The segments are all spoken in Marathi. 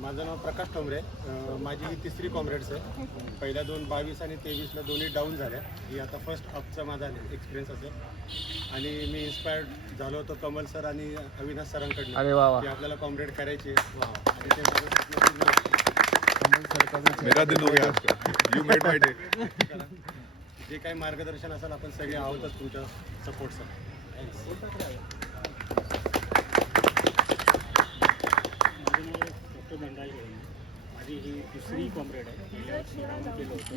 माझं नाव प्रकाश ठोंबरे. माझी ही तिसरी कॉम्रेड्स आहे. पहिल्या 22 आणि 23ला दोन्ही डाऊन झाल्या. ही आता फर्स्ट अपचा माझा एक्सपिरियन्स असेल आणि मी इन्स्पायर्ड झालो होतो कमल सर आणि अविनाश सरांकडून. अरे वा वा. की आपल्याला कॉम्रेड करायचे आणि ते माझं मेरा दिन हो गया आपका. You made my day. जे काही मार्गदर्शन असेल आपण सगळे आहोतच तुमच्या सपोर्ट सर. माझी ही दुसरी कॉम्रेड आहे.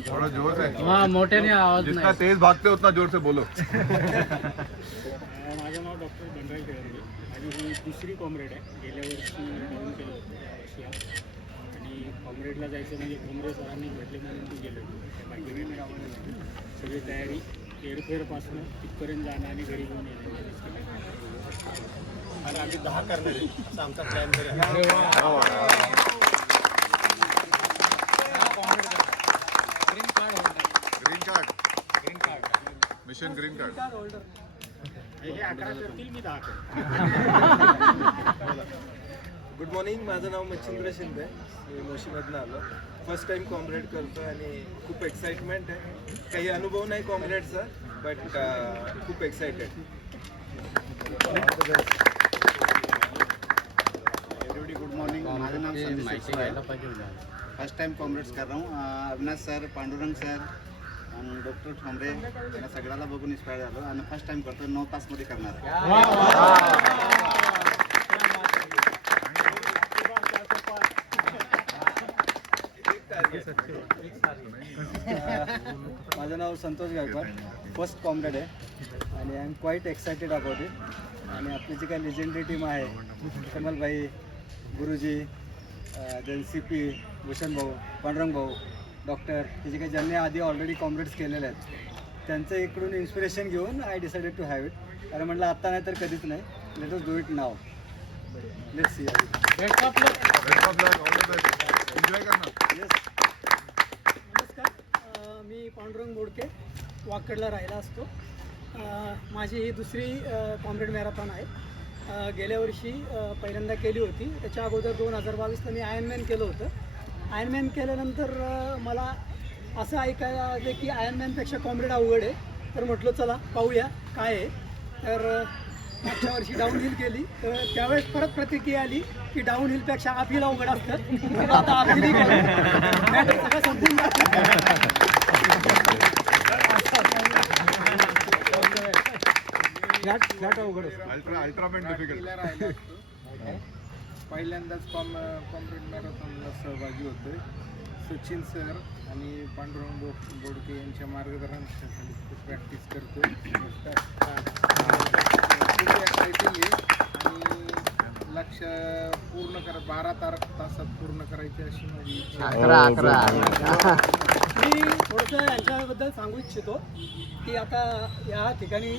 थोड़ा जोर से. हाँ मोठ्याने आवाज जितना नाही. तेज भागते हो उतना जोर से बोलो. माझं नाव डॉक्टर धनराज केळंगे. माझी ही दुसरी कॉम्रेड आहे. गेल्या वर्षी डाऊन केलं होतं यावर्षी आणि कॉम्रेडला जायचं म्हणजे कॉम्रेड सरांनी भेटले म्हणून तू गेलो. सगळी तयारी एअरफेअरपासून तिथपर्यंत जाणं आणि घरी घेऊन येणं आणि आम्ही 10 करणार आहे असा आमचा प्लॅन तरी आहे. Green card. Mission green card. हे 11 करतील, मी 10 गुड मॉर्निंग. माझं नाव मच्छिंद्र शिंदे. मी मोशीमधनं आलो. फर्स्ट टाइम कॉम्रेड करतो आणि खूप एक्साइटमेंट आहे. काही अनुभव नाही कॉम्रेडचा बट खूप एक्साइटेड. Everybody good morning. माझं नाव संदेश. फर्स्ट टाइम कॉम्रेड्स कर रहा हूँ. अविनाश सर, पांडुरंग सर आणि डॉक्टर ठोंबरे या सगळ्याला बघून इन्स्पायर झालो आणि फर्स्ट टाइम करतो. 9 तासमध्ये करणार आहे. माझं नाव संतोष गायकवाड. फर्स्ट कॉम्रेड आहे आणि I am quiet excited about it. आणि आपली जी काही लेजेंडरी टीम आहे, कमलभाई, गुरुजी, देन CP, भूषण भाऊ, पांडुरंग भाऊ, डॉक्टर, हे जे काही ज्यांनी आधी ऑलरेडी कॉम्रेड्स केलेले आहेत, त्यांचं इकडून इन्स्पिरेशन घेऊन I decided to have it. अरे म्हटलं आत्ता नाही तर कधीच नाही. Let us do it now. Let's see. Enjoy करना. येस. नमस्कार, मी पांडुरंग बोडके, वाकडला राहिला असतो. माझी ही दुसरी कॉम्रेड मॅरेथॉन आहे. गेल्या वर्षी पहिल्यांदा केली होती. त्याच्या अगोदर 2022ला मी आयर्नमॅन केलं होतं. आयर्नमॅन केल्यानंतर मला असं ऐकायला आलं की आयर्नमॅनपेक्षा कॉम्रेड अवघड आहे. तर म्हटलं चला पाहूया काय आहे. तर मागच्या वर्षी डाऊन हिल केली. तर त्यावेळेस परत प्रतिक्रिया आली की डाऊन हिलपेक्षा अप हिल अवघड असतं. तर आता अप हिल मॅटर सगळं संपून फ्लॅट अवघड असतं. अल्ट्रामेंट डिफिकल्ट. पहिल्यांदाच कॉम्रेड मॅरेथॉनला सहभागी होतोय. सचिन सर आणि पांडुरंग बोडके यांच्या मार्गदर्शनाखाली प्रॅक्टिस करतोय. खूप एक्साइटिंग आहे आणि लक्ष पूर्ण 12 तासात पूर्ण करायची अशी माझी इच्छा आहे. 11. मी थोडंसं यांच्याबद्दल सांगू इच्छितो की आता या ठिकाणी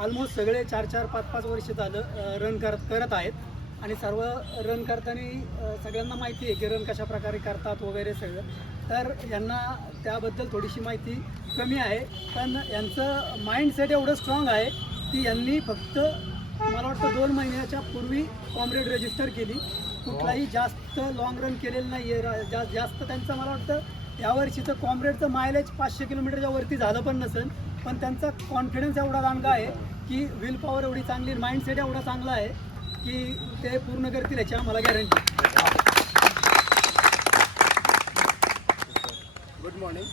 ऑलमोस्ट सगळे 4-4, 5-5 वर्ष झालं रन करत आहेत आणि सर्व रन करताना सगळ्यांना माहिती आहे की रन कशा प्रकारे करतात वगैरे सगळं. तर यांना त्याबद्दल थोडीशी माहिती कमी आहे. पण यांचं माइंडसेट एवढं स्ट्रॉंग आहे की यांनी फक्त मला वाटतं 2 महिन्याच्या पूर्वी कॉम्रेड रजिस्टर केली. कुठलाही जास्त लाँग रन केलेलं नाही आहे. जास्त त्यांचं मला वाटतं यावर्षीचं कॉम्रेडचं मायलेज 500 किलोमीटरच्या वरती झालं पण नसेल. पण त्यांचा कॉन्फिडन्स एवढा चांगला आहे की विल पॉवर एवढी चांगली, माइंडसेट एवढा चांगला आहे की ते पूर्ण करतील याची आम्हाला गॅरंटी. Good morning.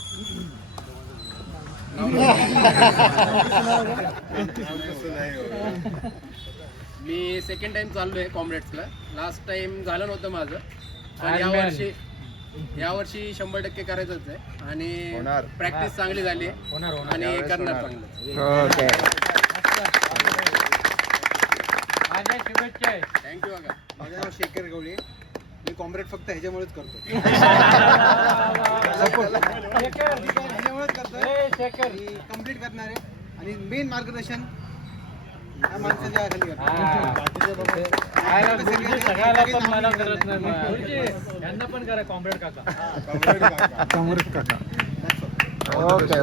मी सेकंड टाइम चाललो आहे कॉम्रेड्सला. लास्ट टाइम झालं नव्हतं माझं. पण यावर्षी 100% करायचंच आहे आणि प्रॅक्टिस चांगली झाली आणि करणार चांगलं. शुभेच्छा आहे. थँक्यू बघा. माझं नाव शेखर गवळे. मी कॉम्रेड फक्त ह्याच्यामुळेच करतो. ह्याच्यामुळेच करतो. कम्प्लीट करणार आहे आणि मेन मार्गदर्शन या माणसाच्या खाली सगळ्याला पण मला करत नाही. यांना पण करा कॉम्रेड काका. ओके.